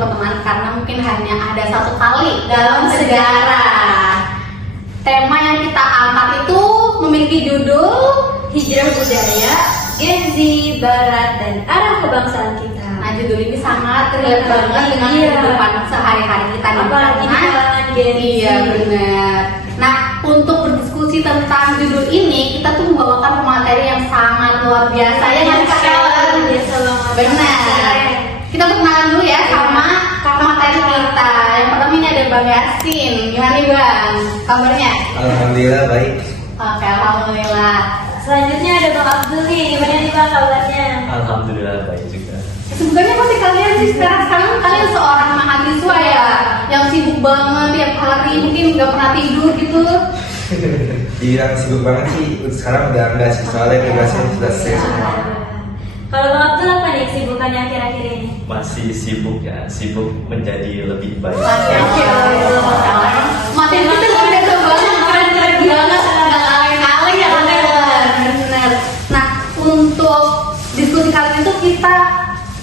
teman-teman, karena mungkin hanya ada satu kali dalam sejarah. Tema yang kita angkat itu memiliki judul Hijrah Budaya, Gen Z, Barat, dan Arah Kebangsaan kita. Nah, judul ini sangat relate banget dengan kehidupan sehari-hari kita di Apalagi di kalangan Gen Z. Iya, benar. Nah, untuk berdiskusi tentang judul ini, kita tuh membawakan materi yang sangat luar biasa ya kan Kak Ellen? Biasa banget. Benar. Kita perkenalan dulu ya sama materi kita. Yang pertama ini ada Bang Yasin. Gimana nih Bang? Kabarnya? Alhamdulillah baik. Oke, alhamdulillah. Selanjutnya ada Bang Abdul nih. Gimana nih Bang kabarnya? Alhamdulillah baik juga. Sebenarnya pasti kalian sih sekarang kalian seorang mahasiswa ya, yang sibuk banget tiap hari, mungkin nggak pernah tidur gitu. Dibilang sibuk banget sih, sekarang udah enggak sih, soalnya tugasnya sudah selesai semua. Kalau Bang Abdul apa nih kesibukannya akhir-akhir ini? Masih sibuk ya, sibuk menjadi lebih baik. Materi kita luar biasa banget, keren-keren banget, nggak kaleng-kaleng ya benar. Nah, untuk diskusi kali itu kita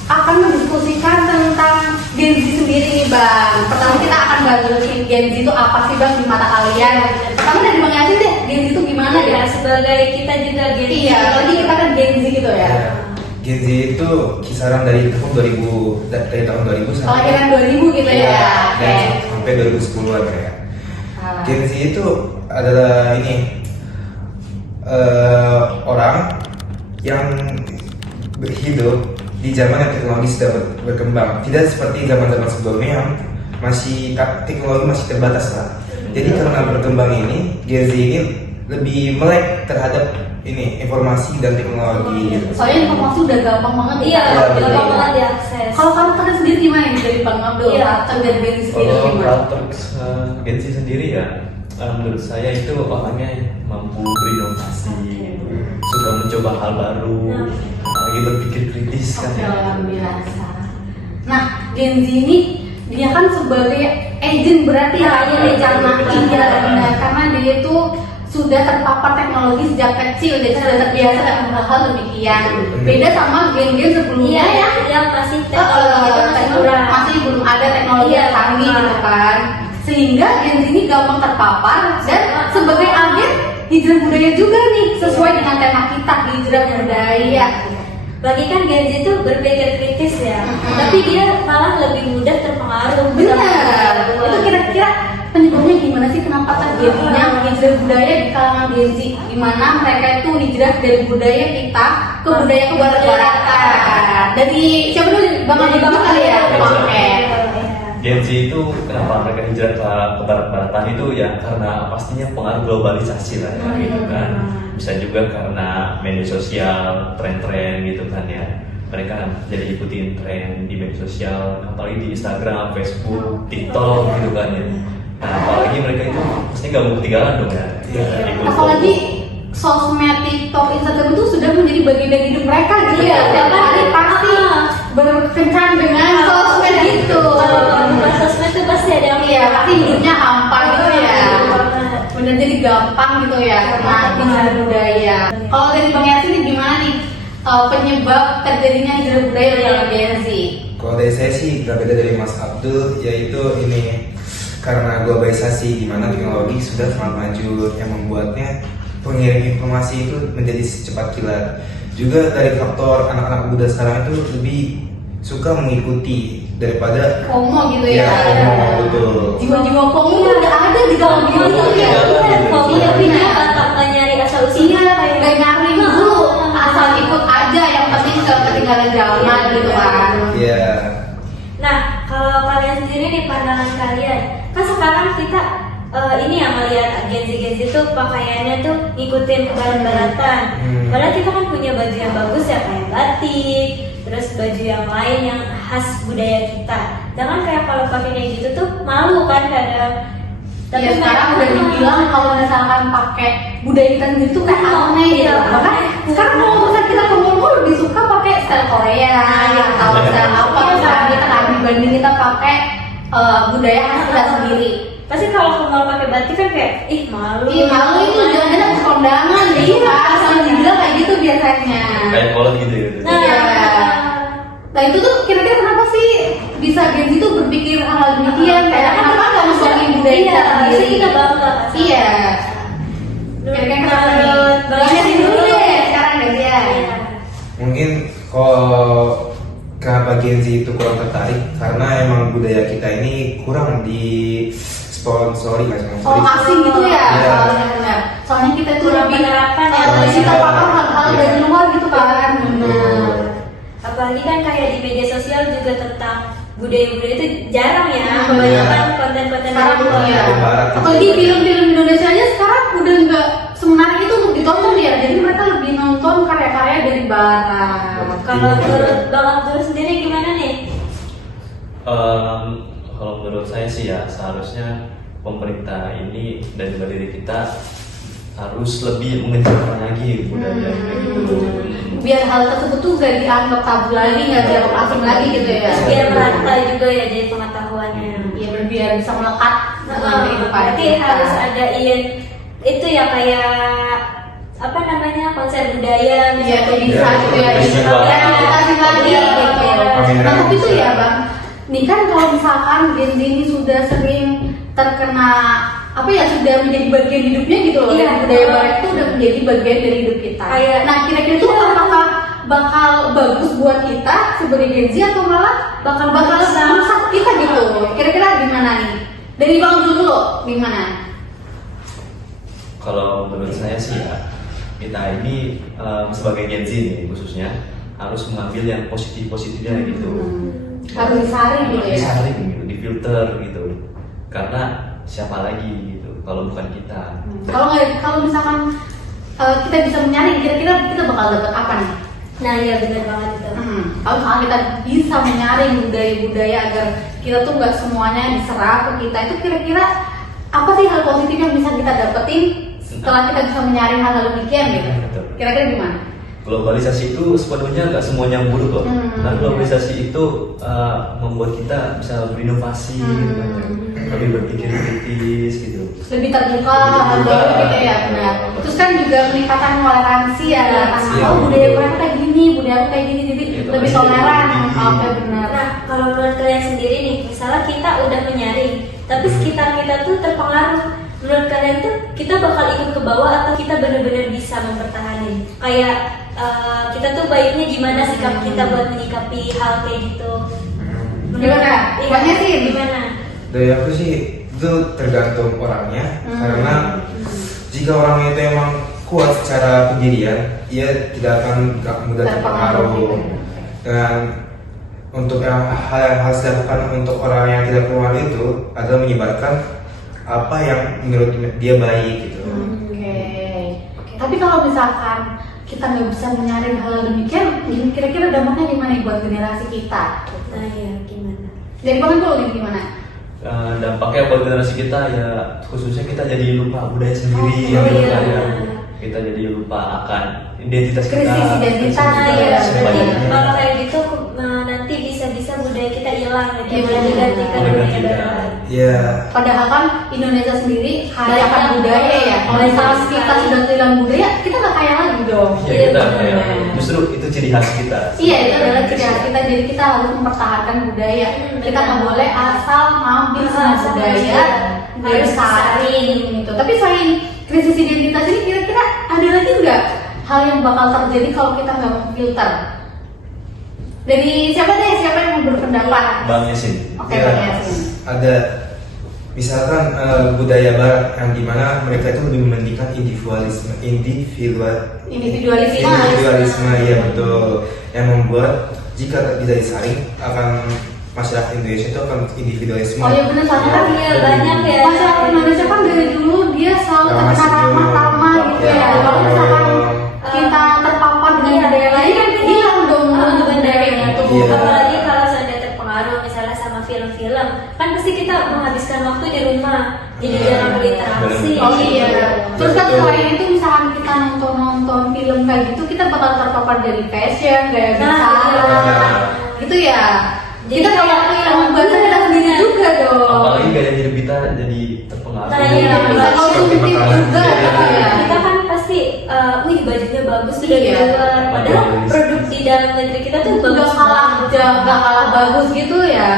akan mendiskusikan tentang Gen Z sendiri nih Bang. Pertama kita akan bahas Gen Z itu apa sih Bang di mata kalian. Pertama dari Bang Yasin deh, Gen Z itu gimana Ya, ya? sebagai kita juga Gen Z. Iya, apalagi kita kan Gen Z gitu ya. Gen Z itu kisaran dari tahun 2000, dari tahun 2000 sampai Kelahiran 2000 gitu ya. Oke. dan sampai 2010-an kayak. Ah. Gen Z itu adalah ini orang yang hidup di zaman yang teknologi sudah berkembang, tidak seperti zaman-zaman sebelumnya yang masih teknologi masih terbatas lah. Jadi karena berkembang ini, Gen Z ini lebih melek terhadap ini informasi dan teknologi. Gitu. Soalnya informasi udah gampang banget. Iya, betul. gampang banget diakses. Kalau kamu sendiri gimana nih dari Bang Abdul? Iya. Atau dari Gen Z sendiri Kalau gimana? karakter Gen Z sendiri ya, menurut saya itu orangnya mampu berinovasi, suka mencoba hal baru, lagi berpikir kritis kan Oke, ya. luar biasa. Nah, Gen Z ini dia kan sebagai agent berarti ya, karena benar, karena dia itu sudah terpapar teknologi sejak kecil, jadi sudah terbiasa dengan hal-hal demikian. Beda sama gen-gen sebelumnya ya, yang masih teknologi itu masih kurang. masih belum ada teknologi yang canggih gitu kan. Sehingga Gen Z ini gampang terpapar dan sebagai agen hijrah budaya juga nih, sesuai dengan tema kita hijrah budaya. Bagi kan Gen Z itu berpikir kritis ya, tapi dia malah lebih mudah terpengaruh. Benar. Itu kira-kira penyebabnya gimana sih, kenapa terjadinya hijrah budaya di kalangan Gen Z? Dimana mereka itu hijrah dari budaya kita ke budaya kebarat-baratan. Dari siapa dulu? Bang Adi Bang kali ya? Oke. Gen Z itu kenapa mereka hijrah ke barat-baratan itu ya karena pastinya pengaruh globalisasi lah ya, gitu kan. Bisa juga karena media sosial, tren-tren gitu kan ya. Mereka jadi ikutin tren di media sosial, apalagi di Instagram, Facebook, TikTok gitu kan ya. Nah, apalagi mereka itu pasti nggak mau ketinggalan dong ya. Ikut Apalagi sosmed, TikTok, Instagram itu sudah menjadi bagian dari hidup mereka gitu ya. Tiap hari pasti berkencan dengan sosmed gitu. Kalau buka sosmed tuh pasti ada yang Iya, pasti hidupnya hampa gitu ya. Bener, jadi gampang gitu ya karena hijrah budaya. Kalau dari Bang Yasin ini gimana nih penyebab terjadinya hijrah budaya dalam Gen Z? Kalau dari saya sih gak beda dari Mas Abdul, yaitu ini karena globalisasi di mana teknologi sudah sangat maju yang membuatnya pengirim informasi itu menjadi secepat kilat. Juga dari faktor anak-anak muda sekarang itu lebih suka mengikuti daripada FOMO gitu ya. FOMO, betul. Jiwa-jiwa FOMO udah ada di dalam Gen Z ya. Kalau Iya, punya iya. tanpa nyari asal usul. Iya, gak nyari dulu, asal ikut aja, yang penting gak ketinggalan zaman gitu kan. Iya. Nah, kalau kalian sendiri nih pandangan kalian, kan sekarang kita ini yang melihat Gen Z itu pakaiannya tuh ngikutin barat-baratan. Padahal kita kan punya baju yang bagus ya kayak batik, terus baju yang lain yang khas budaya kita. Jangan kayak kalau pakai kayak gitu tuh malu kan kadang. Tapi sekarang udah dibilang kalau misalkan pakai budaya kita sendiri tuh kayak aneh gitu. Bahkan sekarang kalau misalnya kita ke mall lebih suka pakai style Korea, atau style apa misalnya kita kan dibanding kita pakai budaya khas kita sendiri. Pasti kalau ke mall pakai batik kan kayak ih malu. Ih malu itu jangan ada kondangan gitu kan, asal dibilang kayak gitu biasanya. kayak kolot gitu ya. Nah, Iya. Nah itu tuh kira-kira kenapa sih bisa Gen Z tuh berpikir hal demikian kayak kenapa nggak ngembangin budaya Iya, kita harusnya sendiri? kita bangga. Iya. Kira-kira kenapa nih? Banyak dulu deh sekarang guys ya. Iya. Mungkin kalau kenapa Gen Z itu kurang tertarik karena emang budaya kita ini kurang di sponsori nggak sih? Oh asing gitu ya, Iya. benar. Soalnya kita tuh Kurang lebih penerapan ya. kita paham hal-hal Iya. dari luar gitu kan. Benar. Apalagi kan kayak di media sosial juga tentang budaya-budaya itu jarang ya. Hmm, Kebanyakan iya. konten-konten Sekarang dari luar. iya. Barat gitu. Apalagi film-film Indonesia aja sekarang udah nggak semenarik itu untuk ditonton ya. Jadi mereka lebih nonton karya-karya dari barat. Kalau menurut Bang Abdul sendiri gimana nih? Kalau menurut saya sih ya seharusnya pemerintah ini dan juga diri kita harus lebih mengencarkan lagi budaya kayak gitu. Biar hal tersebut tuh gak dianggap tabu lagi, gak dianggap asing lagi gitu ya. Biar merata juga ya jadi pengetahuannya. Iya, biar bisa melekat dalam kehidupan Berarti kita. harus ada itu ya kayak apa namanya konser budaya Iya, kayak bisa Iya, gitu ya. festival. Biar asing lagi gitu. Nah, tapi tuh ya bang, nih kan kalau misalkan Gen Z ini sudah sering terkena apa ya, sudah menjadi bagian hidupnya gitu loh. Iya, Dan budaya betul. barat itu udah menjadi bagian dari hidup kita. Kayak- Nah, kira-kira tuh apakah bakal bagus buat kita sebagai Gen Z atau malah bakal merusak kita gitu? Kira-kira gimana nih? Dari Bang Zul dulu, gimana? Kalau menurut saya sih ya kita ini sebagai Gen Z nih khususnya harus mengambil yang positif-positifnya gitu. Harus disaring gitu ya. Disaring gitu, difilter gitu. Karena siapa lagi gitu kalau bukan kita. Kalau misalkan kita bisa menyaring, kira-kira kita bakal dapat apa nih? Nah iya benar banget itu. Kalau misalkan kita bisa menyaring budaya-budaya agar kita tuh nggak semuanya diserap ke kita, itu kira-kira apa sih hal positif yang bisa kita dapetin setelah kita bisa menyaring hal-hal demikian gitu? Betul. Kira-kira gimana? Globalisasi itu sepenuhnya nggak semuanya yang buruk loh. Nah globalisasi itu membuat kita bisa berinovasi, gitu kan, ya. Lebih berpikir kritis gitu. Lebih terbuka, Lebih hal terbuka. baru gitu ya, benar. Terus kan juga meningkatkan toleransi ya, Iya. oh budaya mereka kayak gini, budaya aku kayak gini, jadi Iya, lebih toleransi toleran. lebih tinggi. Oke benar. Nah kalau menurut kalian sendiri nih, misalnya kita udah menyaring, tapi sekitar kita tuh terpengaruh. Menurut kalian tuh kita bakal ikut ke bawah atau kita benar-benar bisa mempertahankan? Kayak kita tuh baiknya gimana sikap kita buat menyikapi hal kayak gitu? Gimana? Iya, Banyak sih. gimana? Dari aku sih itu tergantung orangnya karena jika orangnya itu emang kuat secara pendirian, ia tidak akan mudah terpengaruh. Dan untuk hal yang harus dilakukan untuk orang yang tidak pengaruh itu adalah menyebarkan apa yang menurut dia baik gitu. Oke. Tapi kalau misalkan kita nggak bisa menyaring hal demikian, kira-kira dampaknya gimana nih buat generasi kita? Nah iya gimana? Jadi Bang dulu nih gimana? Dampaknya buat generasi kita ya khususnya kita jadi lupa budaya sendiri Oh, gitu iya. kan, ya. Kita jadi lupa akan identitas kita. Krisis identitas. Nah iya berarti Sebanyak- kalau kayak gitu nanti bisa-bisa budaya kita hilang gitu, Iya, mulai digantikan mulai budaya digantikan. barat. Ya, Padahal kan Indonesia sendiri kaya Banyak. akan budaya ya. Kalau misalkan kita sudah kehilangan budaya, kita nggak kaya lagi dong. Ya kita Iya, ya, benar. justru itu ciri khas kita. Iya, itu adalah ciri khas kita. Jadi kita harus mempertahankan budaya. Kita nggak boleh asal ngambil semua Asal budaya, harus harus saring gitu. Tapi selain krisis identitas ini, kira-kira ada lagi nggak hal yang bakal terjadi kalau kita nggak memfilter? Dari siapa deh? Siapa yang mau berpendapat? Bang Yasin. Oke, ya, Bang Yasin. ada misalkan budaya barat yang dimana mereka itu lebih mementingkan individualisme ya betul, yang membuat jika tidak disaring akan masyarakat Indonesia itu akan individualisme. Oh iya benar, soalnya kan Iya, banyak ya. masyarakat Indonesia kan dari dulu dia selalu Ramah terkenal senyum. ramah-ramah gitu Ya, ya. Kalau misalkan ramah. kita terpapar dengan Iya, budaya lain kan iya, hilang dong budaya kayak gitu. Iya. Apalagi kalau sudah terpengaruh misalnya sama film-film, kan pasti kita menghabiskan waktu di rumah, jadi jarang berinteraksi. Oh iya. Terus kan Betul. selain itu misalkan kita nonton film kayak gitu, kita bakal terpapar dari fashion, gaya Nah, bicara, iya. gitu ya. Jadi Kita kalau kayak- yang membaca kita sendiri juga dong. Apalagi gaya hidup kita jadi terpengaruh. Nah, iya, bisa konsumtif juga gitu ya. Kita kan pasti, wih bajunya bagus sudah di Iya. luar. Padahal produk di dalam negeri kita tuh bagus banget. nggak kalah bagus gitu ya.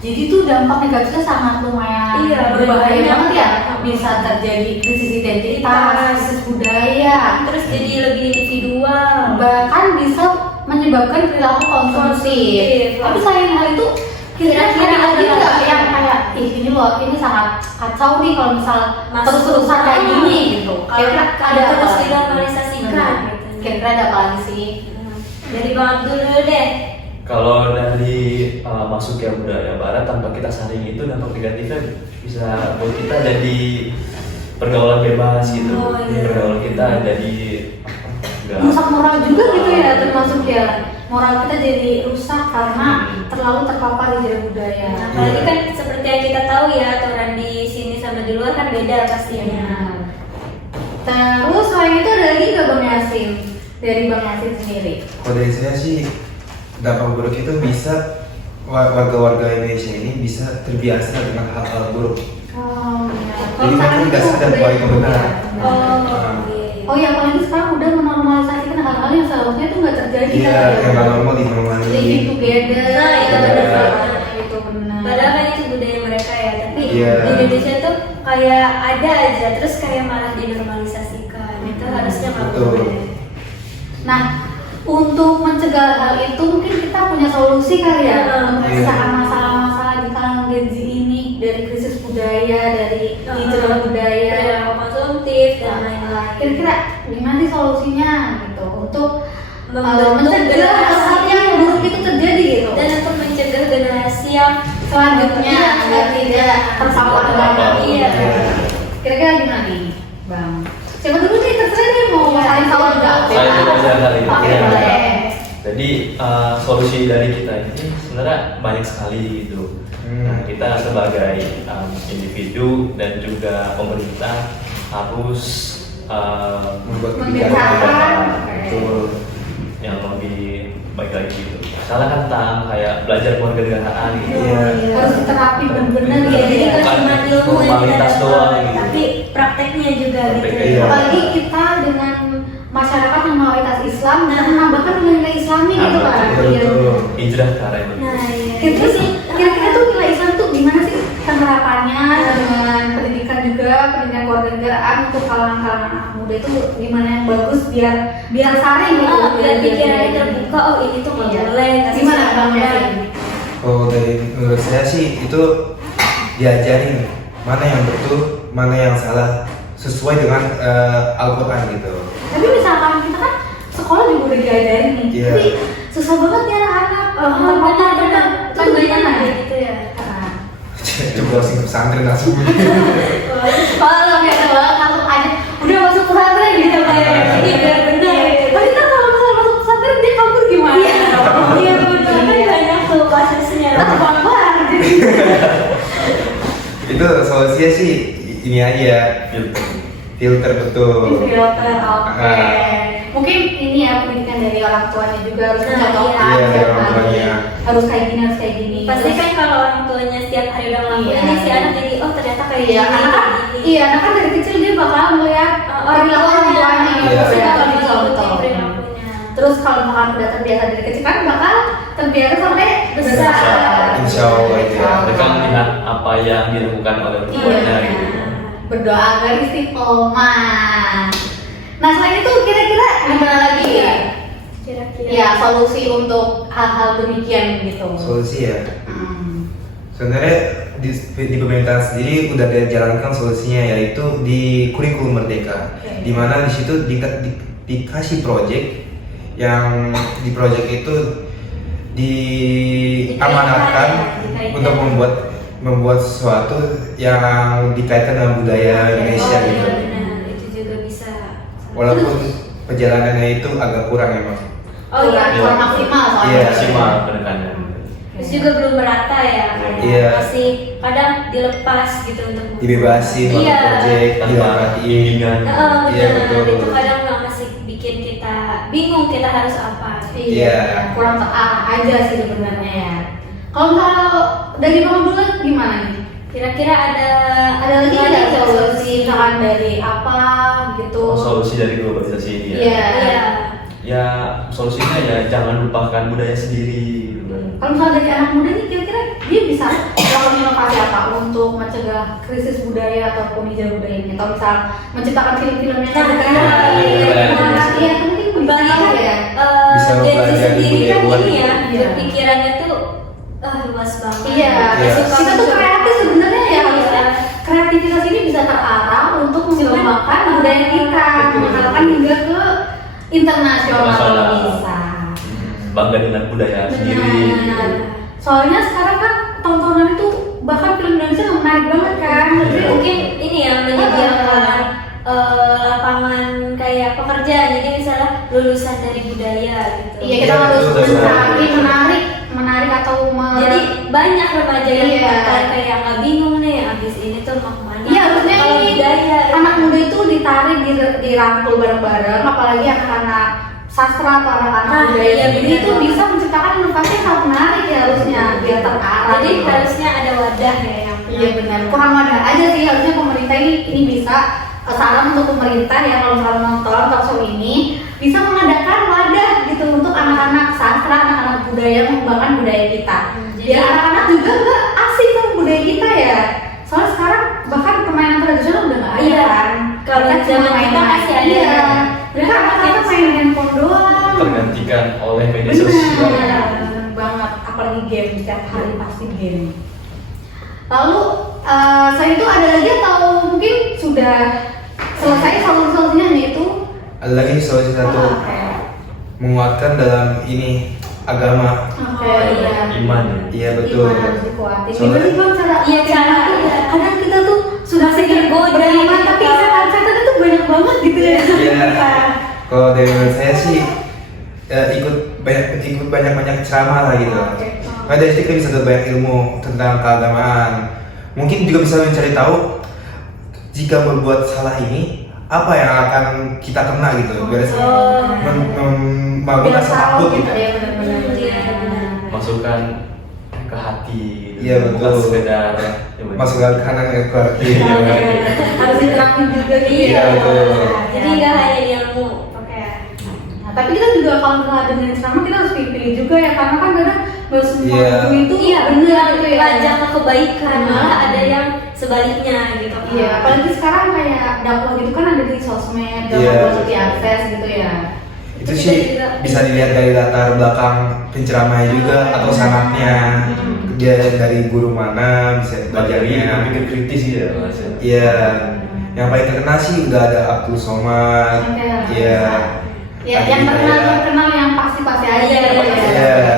Jadi tuh dampak negatifnya sangat lumayan Iya, berbahaya banyak. banget ya. Bisa terjadi krisis identitas, krisis budaya, Terus jadi lebih individual. bahkan bisa menyebabkan perilaku konsumtif. Tapi selain hal itu, kira-kira ada Kira-kira nggak ada. yang kayak ini loh, ini sangat kacau nih kalau misal Masuk terus-terusan kayak ke- gini gitu. Kira-kira ada terus apa? dinormalisasikan. Hmm. Kira-kira ada apa lagi sih? Dari Bang Abdul dulu deh. Kalau dari masuknya budaya barat tanpa kita saring itu dampak negatifnya bisa buat kita jadi pergaulan bebas gitu. Oh, iya. Pergaulan kita jadi enggak Rusak moral juga gitu ya, termasuk ya moral kita jadi rusak karena terlalu terpapar di jalan budaya. Nah, apalagi kan seperti yang kita tahu ya, aturan di sini sama di luar kan beda pastinya. Terus selain itu ada lagi nggak Bang Yasin? Dari Bang Yasin sendiri? Kalau dari saya sih dampak buruk itu bisa warga-warga Indonesia ini bisa terbiasa dengan hal-hal buruk. Oh iya. Jadi mereka nggak sadar bahwa itu benar. Oh ya, apalagi sekarang udah menormalisasikan hal-hal yang seharusnya itu nggak terjadi. Iya, kan? yang nggak normal dinormalin. Living together. Nah, iya, benar. Itu benar. Padahal kan itu budaya mereka ya, tapi Iya. di Indonesia tuh kayak ada aja, terus kayak malah dinormalisasikan. Itu harusnya nggak Betul. boleh. Nah, untuk mencegah hal itu mungkin kita punya solusi kali ya Iya. pemeriksaan masalah-masalah di kalangan Gen Z ini, dari krisis budaya, dari hijrah budaya. Perilaku konsumtif dan lain-lain. Kira-kira gimana sih solusinya gitu untuk Membentuk mencegah hal yang buruk itu terjadi gitu. dan untuk mencegah generasi yang Selanjutnya agar tidak terpapar lagi. Iya. Kira-kira gimana nih, Bang? Siapa dulu nih, terserah nih mau saling tahu enggak? Saya dulu aja kali. Oke, Iya. boleh. Jadi solusi dari kita ini sebenarnya banyak sekali gitu. Nah, kita sebagai individu dan juga pemerintah harus Membuat Membiasakan. kebijakan. betul yang lebih baik lagi gitu. Misalnya kan tentang kayak belajar kewarganegaraan gitu. Iya. Harus diterapi benar-benar ya, jadi ya. nggak cuma ilmu yang kita Formalitas doang dapat, gitu. tapi prakteknya juga gitu. Prakteknya, ya. iya. Apalagi kita dengan masyarakat yang mayoritas Islam dan menambahkan nilai Islami gitu kan. Betul, Iya. betul. Hijrah ke arah itu. Nah, iya. Kira-kira sih, kira-kira tuh nilai Islam tuh gimana sih penerapannya dengan pendidikan juga, pendidikan kewarganegaraan untuk kalangan-kalangan anak muda itu gimana yang bagus biar saring gitu. Biar pikirannya terbuka, oh ini tuh nggak Iya. boleh. kasih Gimana saran. Bang Yasin? Kalau dari menurut saya sih itu diajarin mana yang betul, mana yang salah sesuai dengan Al-Quran gitu. Tapi misalkan kita kan sekolah juga udah diajarin nih, Iya. tapi susah banget ya anak-anak Benar-benar itu kan banyak gimana? kayak gitu ya. Coba sih ke pesantren langsung. Kalau biasa banget langsung aja udah masuk pesantren gitu kayak Ini biar benar. tapi kan kalau misalnya masuk pesantren dia kabur gimana? Iya benar kan banyak tuh prosesnya. Kita terbang banget jadi. Itu solusinya sih ini aja, filter betul. Filter, oke. Ah. Mungkin ini ya pendidikan dari orang tuanya juga harus Nah, mencontohkan iya, dari ya orang kan? tuanya. Harus kayak gini, harus kayak gini. Pasti Terus- kan kalau orang tuanya setiap hari udah ngelakuin Iya. ini si anak jadi oh ternyata kayak Iya, gini, karena kan, kayak gini. iya, karena kan dari kecil dia bakal melihat Orang perilaku orang tuanya Iya. gitu pasti ya. bakal Betul, mengikuti betul. perilakunya. Terus kalau misalkan udah terbiasa dari kecil kan bakal terbiasa sampai besar. Insya Allah itu ya. Mereka melihat apa yang dilakukan oleh orang Iya. tuanya gitu. Berdoa agar istiqomah. Nah selain itu kira-kira gimana lagi ya? Kira-kira. Ya solusi untuk hal-hal demikian gitu. Solusi ya. Hmm. Sebenarnya di pemerintahan sendiri udah dijalankan solusinya, yaitu di kurikulum merdeka, Oke. di mana di situ dikasih project yang di project itu diamanatkan Dikaitkan. untuk membuat sesuatu yang dikaitkan dengan budaya Indonesia Oh, gitu. iya, benar. Itu juga bisa. Walaupun perjalanannya itu agak kurang emang. Oh iya, kurang maksimal soalnya. Iya. Maksimal penekanan. Terus juga belum merata ya, kayak Iya. masih kadang dilepas gitu untuk Dibebasin waktu Iya. project, Tanpa diperhatiin. bimbingan. Iya, benar. betul. Itu kadang nggak masih bikin kita bingung kita harus apa. Iya. Kurang terarah aja sih sebenarnya ya. Kalau dari Bang Bulan gimana nih? Kira-kira ada Ada lagi nggak solusi solusi misalkan dari apa gitu. Solusi dari globalisasi ini ya. Iya. Iya. Ya solusinya ya jangan lupakan budaya sendiri gitu kan. Kalau misalnya dari anak muda nih kira-kira dia bisa melakukan inovasi apa untuk mencegah krisis budaya ataupun hijau budaya ini? Atau misal menciptakan film-film yang Nah, iya mungkin Bagi kan ya. Bisa Gen Z belajar sendiri budaya kan luar ini ya, gitu. berpikirannya tuh luas banget. Iya, Iya. kita tuh kreatif sebenarnya ya harusnya. Kreativitas ini bisa terarah untuk mengembangkan budaya kita, Betul. mengenalkan hingga ke internasional Internasional. bisa. Bangga dengan budaya sendiri. Benar. Soalnya sekarang kan tontonan itu bahkan film Indonesia menarik banget kan. Jadi Iya. mungkin ini ya menyediakan lapangan kayak pekerjaan. Jadi misalnya lulusan dari budaya gitu. Iya, kita Iya, harus betul, mencari betul. menarik atau Jadi banyak remaja yang Iya. kayak nggak bingung nih abis ini tuh mau kemana. iya, harusnya Kalau ini budaya anak muda itu ditarik dirangkul bareng-bareng, apalagi anak-anak sastra atau anak-anak Nah, budaya iya, sendiri benar. itu bisa menciptakan inovasi yang sangat menarik ya harusnya biar terarah. Jadi gitu. harusnya ada wadah ya yang Iya benar, kurang wadah aja sih harusnya pemerintah ini bisa saran untuk pemerintah ya kalau misalnya nonton talk show ini bisa mengadakan wadah gitu untuk anak-anak sastra, anak-anak budaya mengembangkan budaya kita. Jadi- Biar anak-anak juga nggak asing sama budaya kita ya. Soalnya sekarang bahkan permainan tradisional udah nggak ada Iya. kan. Kalau Mereka cuma zaman kita main-main. masih ada. Iya. Mereka anak-anak main handphone doang. Tergantikan oleh media sosial. Bener banget, apalagi game, setiap hari pasti game. Lalu selain itu ada lagi atau mungkin sudah selesai solusinya yaitu Ada lagi solusi satu, oke. menguatkan dalam ini agama. Oke, Oh, iya. Iman. Iya betul. Iman harus dikuatin. Soalnya- Gimana sih Bang cara? Iya, cara, iya. Kadang kita tuh sudah sekian tergoda beriman, gitu. tapi setan-setan itu banyak banget gitu ya. Iya. Kalau dari menurut saya sih ikut banyak ceramah lah gitu. Oke. Karena dari situ kita bisa dapat banyak ilmu tentang keagamaan. Mungkin juga bisa mencari tahu jika berbuat salah ini apa yang akan kita kena gitu. Biar membangun Biar rasa tahu takut gitu gitu. ya benar-benar. Iya, benar. Masukkan ke hati. Iya, betul. Bukan sekedar Masuk ke kanan ya ke hati. Iya, Harus diterapin juga gitu. Iya, betul. Jadi nggak hanya ilmu pakai. Nah, tapi kita juga kalau misalnya dengerin ceramah kita harus pilih juga ya karena kan kadang nggak semua Iya. guru itu Iya, benar gitu ya. Ngajak ke kebaikan, malah ada yang sebaliknya gitu. Iya, apalagi sekarang kayak dakwah gitu kan ada di sosmed, Iya. gampang banget diakses gitu ya. Itu sih bisa dilihat dari latar belakang penceramahnya juga atau sanatnya. Dia dari guru mana bisa belajarnya. berpikir kritis gitu ya Mas. Iya. Yang paling terkenal sih udah ada Abdul Somad. Oke. Iya. Ya, yang terkenal yang pasti-pasti aja Iya, gitu ya. Iya.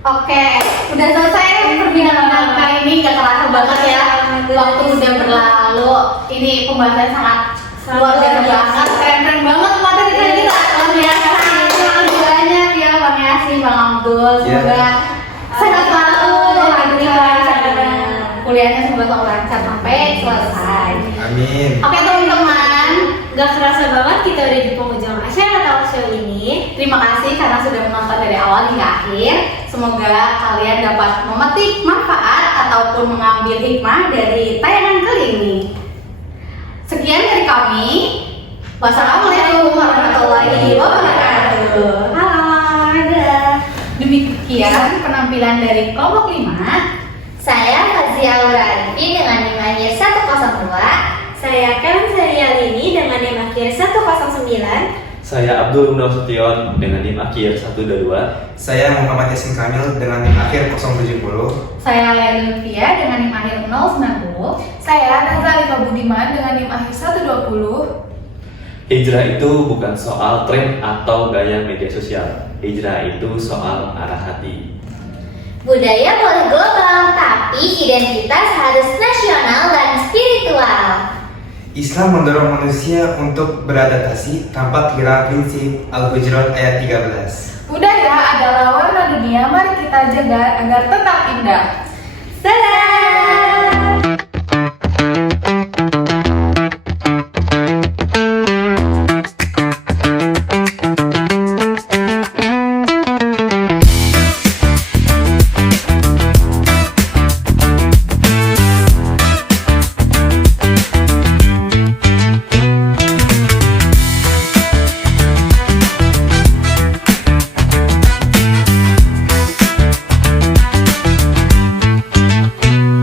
Oke, udah selesai perbincangan kali ini, gak kerasa banget ya. Waktu udah berlalu. Ini pembahasan sangat luar biasa banget, keren-keren banget materi kita. Luar biasa. Terima kasih banyak ya Bang Yasin, Bang Abdul. Semoga sehat selalu, lancar. Kuliahnya semoga lancar sampai selesai. Amin. Oke teman-teman, Gak kerasa banget kita udah di penghujung acara talk show ini. terima kasih karena sudah menonton dari awal hingga akhir. Semoga kalian dapat memetik manfaat ataupun mengambil hikmah dari tayangan kali ini. Sekian dari kami. Wassalamualaikum warahmatullahi wabarakatuh. Halo, demikian penampilan dari kelompok 5. Saya Fazia Aura Arifin dengan NIM akhir 102. Saya Karen Serialini dengan NIM akhir 109. Saya Abdul Nasution dengan NIM akhir 122. Saya Muhammad Yasin Kamil dengan NIM akhir 070. Saya Lea Lutfia dengan NIM akhir 090. Saya Nazla Alika Budiman dengan NIM akhir 120. Hijrah itu bukan soal tren atau gaya media sosial. Hijrah itu soal arah hati. Budaya boleh global, tapi identitas harus nasional dan spiritual. Islam mendorong manusia untuk beradaptasi tanpa kira prinsip Al-Hujurat ayat 13. Budaya adalah warna dunia, mari kita jaga agar tetap indah. Dadah!